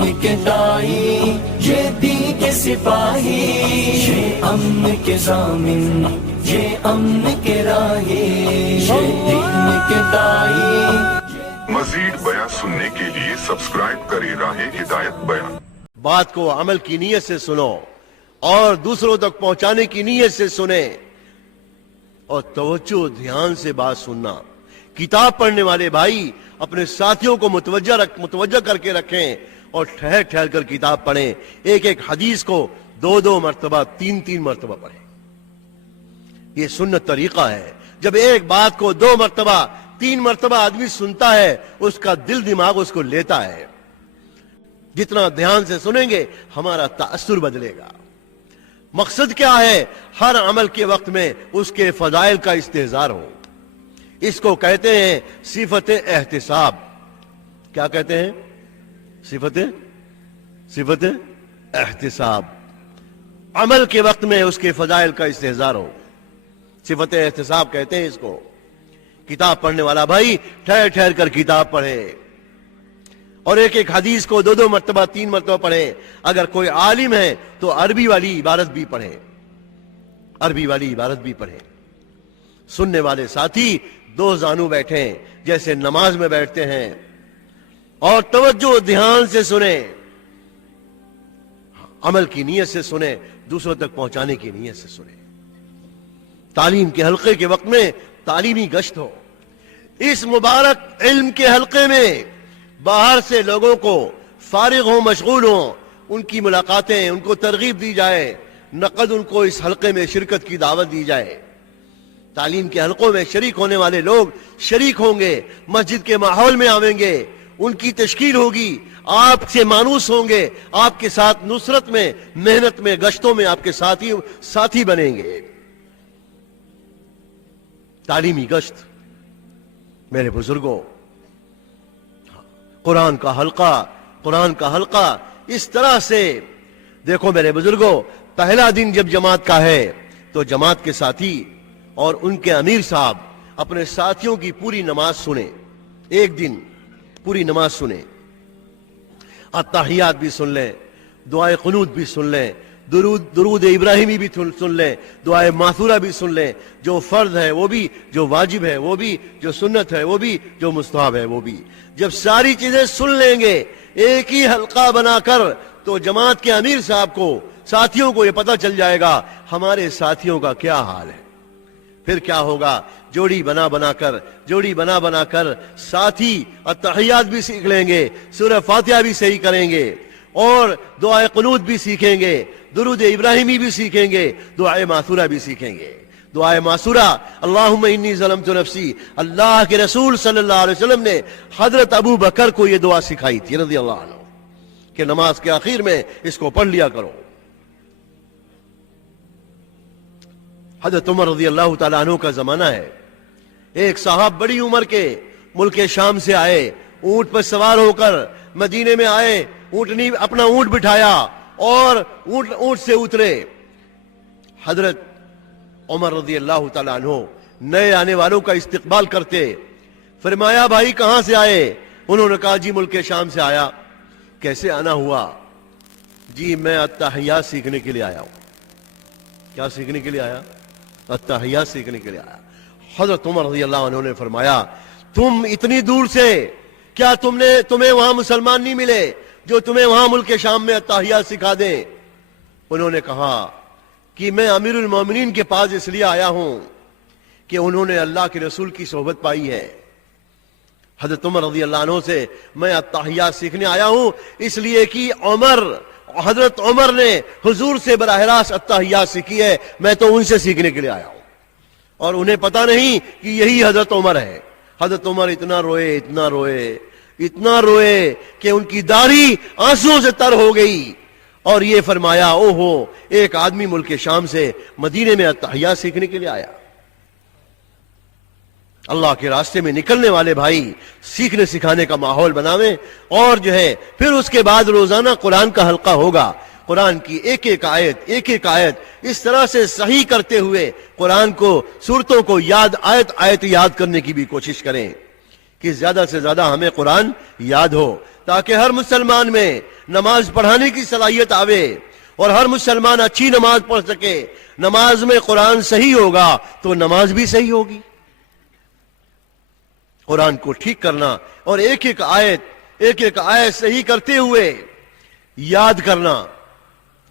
امن کے دائی، یہ دین کے سپاہی، یہ امن کے ضامن، یہ امن کے راہی، یہ دین کے دائی۔ مزید بیان سننے کے لیے سبسکرائب کریں راہ ہدایت بیان۔ بات کو عمل کی نیت سے سنو اور دوسروں تک پہنچانے کی نیت سے سنیں، اور توجہ دھیان سے بات سننا۔ کتاب پڑھنے والے بھائی اپنے ساتھیوں کو متوجہ کر کے رکھیں اور ٹھہر ٹھہر کر کتاب پڑھیں۔ ایک ایک حدیث کو 2 مرتبہ 3 مرتبہ پڑھیں۔ یہ سنت طریقہ ہے۔ جب ایک بات کو 2 مرتبہ 3 مرتبہ آدمی سنتا ہے، اس کا دل دماغ اس کو لیتا ہے۔ جتنا دھیان سے سنیں گے ہمارا تاثر بدلے گا۔ مقصد کیا ہے؟ ہر عمل کے وقت میں اس کے فضائل کا استحضار ہو۔ اس کو کہتے ہیں صفت احتساب۔ کیا کہتے ہیں؟ صفت احتساب۔ عمل کے وقت میں اس کے فضائل کا استحضار ہو، صفت احتساب کہتے ہیں اس کو۔ کتاب پڑھنے والا بھائی ٹھہر ٹھہر کر کتاب پڑھے اور ایک ایک حدیث کو 2 مرتبہ 3 مرتبہ پڑھے۔ اگر کوئی عالم ہے تو عربی والی عبارت بھی پڑھے، عربی والی عبارت بھی پڑھے۔ سننے والے ساتھی 2 زانو بیٹھیں جیسے نماز میں بیٹھتے ہیں، اور توجہ دھیان سے سنیں، عمل کی نیت سے سنیں، دوسروں تک پہنچانے کی نیت سے سنیں۔ تعلیم کے حلقے کے وقت میں تعلیمی گشت ہو۔ اس مبارک علم کے حلقے میں باہر سے لوگوں کو فارغ ہوں، مشغول ہوں، ان کی ملاقاتیں، ان کو ترغیب دی جائے، نقد ان کو اس حلقے میں شرکت کی دعوت دی جائے۔ تعلیم کے حلقوں میں شریک ہونے والے لوگ شریک ہوں گے، مسجد کے ماحول میں آویں گے، ان کی تشکیل ہوگی، آپ سے مانوس ہوں گے، آپ کے ساتھ نصرت میں، محنت میں، گشتوں میں آپ کے ساتھی بنیں گے۔ تعلیمی گشت میرے بزرگوں، قرآن کا حلقہ اس طرح سے دیکھو میرے بزرگوں، پہلا دن جب جماعت کا ہے تو جماعت کے ساتھی اور ان کے امیر صاحب اپنے ساتھیوں کی پوری نماز سنیں، ایک دن پوری نماز سنیں، التحیات بھی سن لیں، دعائے قنوت بھی سن لیں، درود ابراہیمی بھی سن لیں، دعائے معثورہ بھی سن لیں، جو فرض ہے وہ بھی، جو واجب ہے وہ بھی، جو سنت ہے وہ بھی، جو مستحب ہے وہ بھی۔ جب ساری چیزیں سن لیں گے ایک ہی حلقہ بنا کر، تو جماعت کے امیر صاحب کو، ساتھیوں کو یہ پتہ چل جائے گا ہمارے ساتھیوں کا کیا حال ہے۔ پھر کیا ہوگا؟ جوڑی بنا بنا کر ساتھی التحیات بھی سیکھ لیں گے، سورہ فاتحہ بھی صحیح کریں گے، اور دعائے قنوت بھی سیکھیں گے، درود ابراہیمی بھی سیکھیں گے، دعائے معثورہ بھی سیکھیں گے۔ دعائے معثورہ، اللہم انی ظلمت نفسی، اللہ کے رسول صلی اللہ علیہ وسلم نے حضرت ابو بکر کو یہ دعا سکھائی تھی رضی اللہ عنہ، کہ نماز کے آخر میں اس کو پڑھ لیا کرو۔ حضرت عمر رضی اللہ تعالیٰ عنہ کا زمانہ ہے۔ ایک صاحب بڑی عمر کے ملک شام سے آئے، اونٹ پر سوار ہو کر مدینے میں آئے، اپنا اونٹ بٹھایا اور اونٹ سے اترے۔ حضرت عمر رضی اللہ تعالیٰ عنہ نئے آنے والوں کا استقبال کرتے، فرمایا بھائی کہاں سے آئے؟ انہوں نے کہا جی ملک شام سے آیا۔ کیسے آنا ہوا؟ جی میں التحیات سیکھنے کے لیے آیا ہوں۔ کیا سیکھنے کے لیے آیا؟ التحیات سیکھنے کے لیے آیا۔ حضرت عمر رضی اللہ عنہ نے فرمایا تم اتنی دور سے، کیا تمہیں وہاں مسلمان نہیں ملے جو تمہیں وہاں ملک شام میں التحیات سکھا دیں؟ انہوں نے کہا کہ میں امیر المومنین کے پاس اس لیے آیا ہوں کہ انہوں نے اللہ کے رسول کی صحبت پائی ہے۔ حضرت عمر رضی اللہ عنہ سے میں التحیات سیکھنے آیا ہوں، اس لیے کہ حضرت عمر نے حضور سے براہ راست التحیات سیکھی ہے، میں تو ان سے سیکھنے کے لیے آیا ہوں۔ اور انہیں پتا نہیں کہ یہی حضرت عمر ہے۔ حضرت عمر اتنا روئے کہ ان کی داڑھی آنسوؤں سے تر ہو گئی، اور یہ فرمایا اوہو، ایک آدمی ملک شام سے مدینے میں التحیات سیکھنے کے لیے آیا۔ اللہ کے راستے میں نکلنے والے بھائی سیکھنے سکھانے کا ماحول بناویں، اور پھر اس کے بعد روزانہ قرآن کا حلقہ ہوگا۔ قرآن کی ایک ایک آیت اس طرح سے صحیح کرتے ہوئے قرآن کو، سورتوں کو آیت یاد کرنے کی بھی کوشش کریں کہ زیادہ سے زیادہ ہمیں قرآن یاد ہو، تاکہ ہر مسلمان میں نماز پڑھانے کی صلاحیت آوے اور ہر مسلمان اچھی نماز پڑھ سکے، نماز میں قرآن صحیح ہوگا تو نماز بھی صحیح ہوگی۔ قرآن کو ٹھیک کرنا اور ایک ایک آیت صحیح کرتے ہوئے یاد کرنا،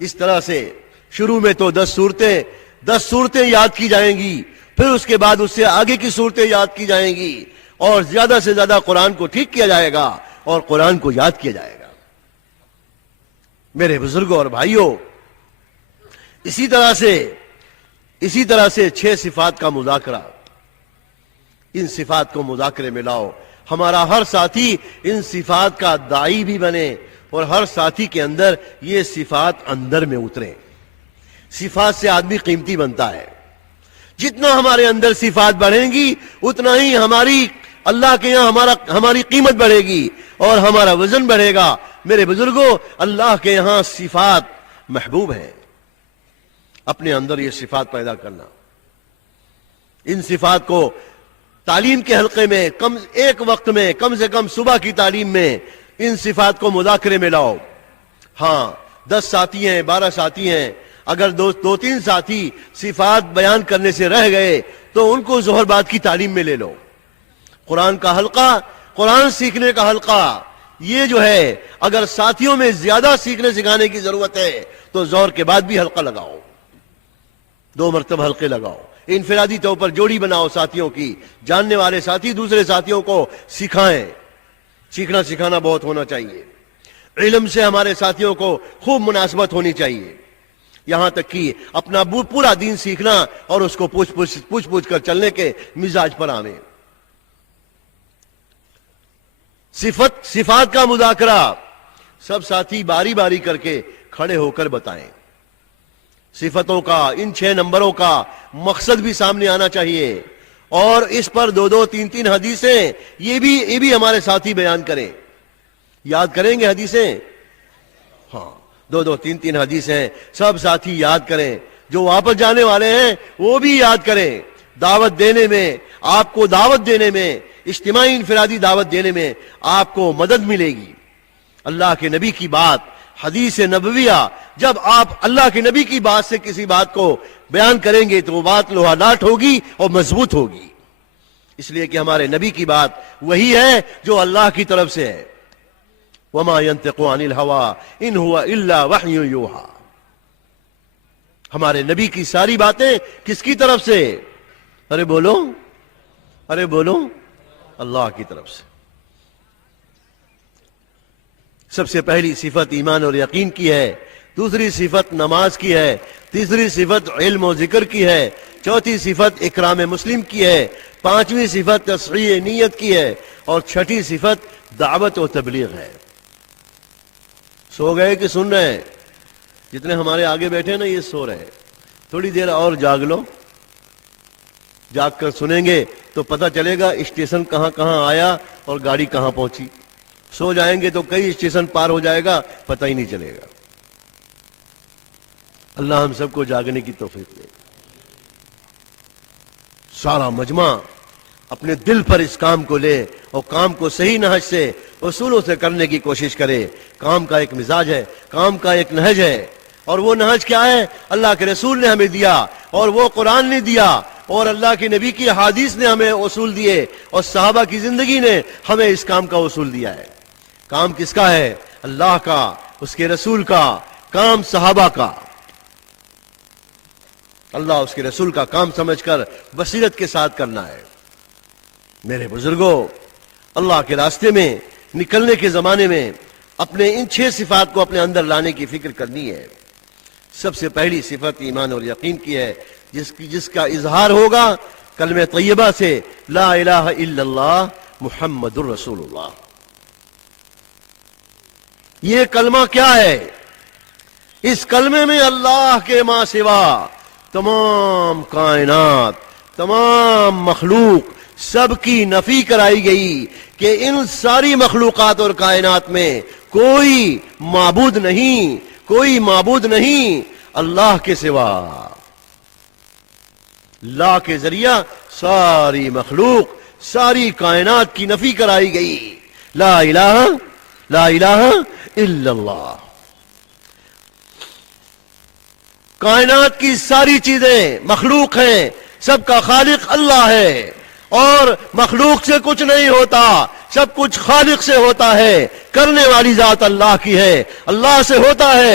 اس طرح سے شروع میں تو 10 صورتیں یاد کی جائیں گی، پھر اس کے بعد اس سے آگے کی صورتیں یاد کی جائیں گی، اور زیادہ سے زیادہ قرآن کو ٹھیک کیا جائے گا اور قرآن کو یاد کیا جائے گا۔ میرے بزرگوں اور بھائیوں، اسی طرح سے 6 صفات کا مذاکرہ، ان صفات کو مذاکرے میں لاؤ، ہمارا ہر ساتھی ان صفات کا داعی بھی بنے اور ہر ساتھی کے اندر یہ صفات اندر میں اتریں۔ صفات سے آدمی قیمتی بنتا ہے، جتنا ہمارے اندر صفات بڑھیں گی اتنا ہی اللہ کے یہاں ہماری قیمت بڑھے گی اور ہمارا وزن بڑھے گا۔ میرے بزرگوں، اللہ کے یہاں صفات محبوب ہیں، اپنے اندر یہ صفات پیدا کرنا، ان صفات کو تعلیم کے حلقے میں ایک وقت میں کم سے کم صبح کی تعلیم میں ان صفات کو مذاکرے میں لاؤ۔ ہاں 10 ساتھی ہیں، 12 ساتھی ہیں، اگر 2-3 ساتھی صفات بیان کرنے سے رہ گئے تو ان کو ظہر بعد کی تعلیم میں لے لو۔ قرآن کا حلقہ، قرآن سیکھنے کا حلقہ، یہ جو ہے اگر ساتھیوں میں زیادہ سیکھنے سکھانے کی ضرورت ہے تو ظہر کے بعد بھی حلقہ لگاؤ، 2 مرتبہ حلقے لگاؤ، انفرادی طور پر جوڑی بناؤ ساتھیوں کی، جاننے والے ساتھی دوسرے ساتھیوں کو سکھائیں۔ سیکھنا سکھانا بہت ہونا چاہیے، علم سے ہمارے ساتھیوں کو خوب مناسبت ہونی چاہیے، یہاں تک کہ اپنا پورا دین سیکھنا اور اس کو پوچھ کر چلنے کے مزاج پر آویں۔ صفات کا مذاکرہ سب ساتھی باری باری کر کے کھڑے ہو کر بتائیں۔ صفتوں کا، ان 6 نمبروں کا مقصد بھی سامنے آنا چاہیے، اور اس پر 2-2 3-3 حدیثیں یہ بھی ہمارے ساتھی بیان کریں۔ یاد کریں گے حدیثیں؟ ہاں 2-2 3-3 حدیثیں سب ساتھی یاد کریں، جو واپس جانے والے ہیں وہ بھی یاد کریں۔ دعوت دینے میں، آپ کو دعوت دینے میں، اجتماعی انفرادی دعوت دینے میں آپ کو مدد ملے گی۔ اللہ کے نبی کی بات، حدیث نبویہ، جب آپ اللہ کے نبی کی بات سے کسی بات کو بیان کریں گے تو وہ بات لوہا لاٹ ہوگی اور مضبوط ہوگی، اس لیے کہ ہمارے نبی کی بات وہی ہے جو اللہ کی طرف سے ہے۔ وما ينطق عن الهوى ان هو الا وحی یوحى، ہمارے نبی کی ساری باتیں کس کی طرف سے؟ ارے بولو، اللہ کی طرف سے۔ سب سے پہلی صفت ایمان اور یقین کی ہے، دوسری صفت نماز کی ہے، تیسری صفت علم و ذکر کی ہے، چوتھی صفت اکرام مسلم کی ہے، پانچویں صفت تصحیح نیت کی ہے، اور چھٹی صفت دعوت و تبلیغ ہے۔ سو گئے کہ سن رہے ہیں؟ جتنے ہمارے آگے بیٹھے نا یہ سو رہے ہیں، تھوڑی دیر اور جاگ لو، جاگ کر سنیں گے تو پتہ چلے گا اسٹیشن کہاں کہاں آیا اور گاڑی کہاں پہنچی۔ سو جائیں گے تو کئی اسٹیشن پار ہو جائے گا، پتہ ہی نہیں چلے گا۔ اللہ ہم سب کو جاگنے کی توفیق دے۔ سارا مجمع اپنے دل پر اس کام کو لے اور کام کو صحیح نہج سے، اصولوں سے کرنے کی کوشش کرے۔ کام کا ایک مزاج ہے، کام کا ایک نہج ہے، اور وہ نہج کیا ہے؟ اللہ کے رسول نے ہمیں دیا، اور وہ قرآن نے دیا، اور اللہ کے نبی کی حدیث نے ہمیں اصول دیے، اور صحابہ کی زندگی نے ہمیں اس کام کا اصول دیا ہے۔ کام کس کا ہے؟ اللہ کا، اس کے رسول کا، کام صحابہ کا۔ اللہ اس کے رسول کا کام سمجھ کر بصیرت کے ساتھ کرنا ہے۔ میرے بزرگوں، اللہ کے راستے میں نکلنے کے زمانے میں اپنے ان 6 صفات کو اپنے اندر لانے کی فکر کرنی ہے۔ سب سے پہلی صفت ایمان اور یقین کی ہے، جس کا اظہار ہوگا کلمہ طیبہ سے، لا الہ الا اللہ محمد الرسول اللہ۔ یہ کلمہ کیا ہے؟ اس کلمے میں اللہ کے ماں سوا تمام کائنات، تمام مخلوق، سب کی نفی کرائی گئی کہ ان ساری مخلوقات اور کائنات میں کوئی معبود نہیں اللہ کے سوا۔ لا کے ذریعہ ساری مخلوق، ساری کائنات کی نفی کرائی گئی۔ لا الہ لا الہ الا اللہ. کائنات کی ساری چیزیں مخلوق ہیں، سب کا خالق اللہ ہے، اور مخلوق سے کچھ نہیں ہوتا، سب کچھ خالق سے ہوتا ہے. کرنے والی ذات اللہ کی ہے، اللہ سے ہوتا ہے.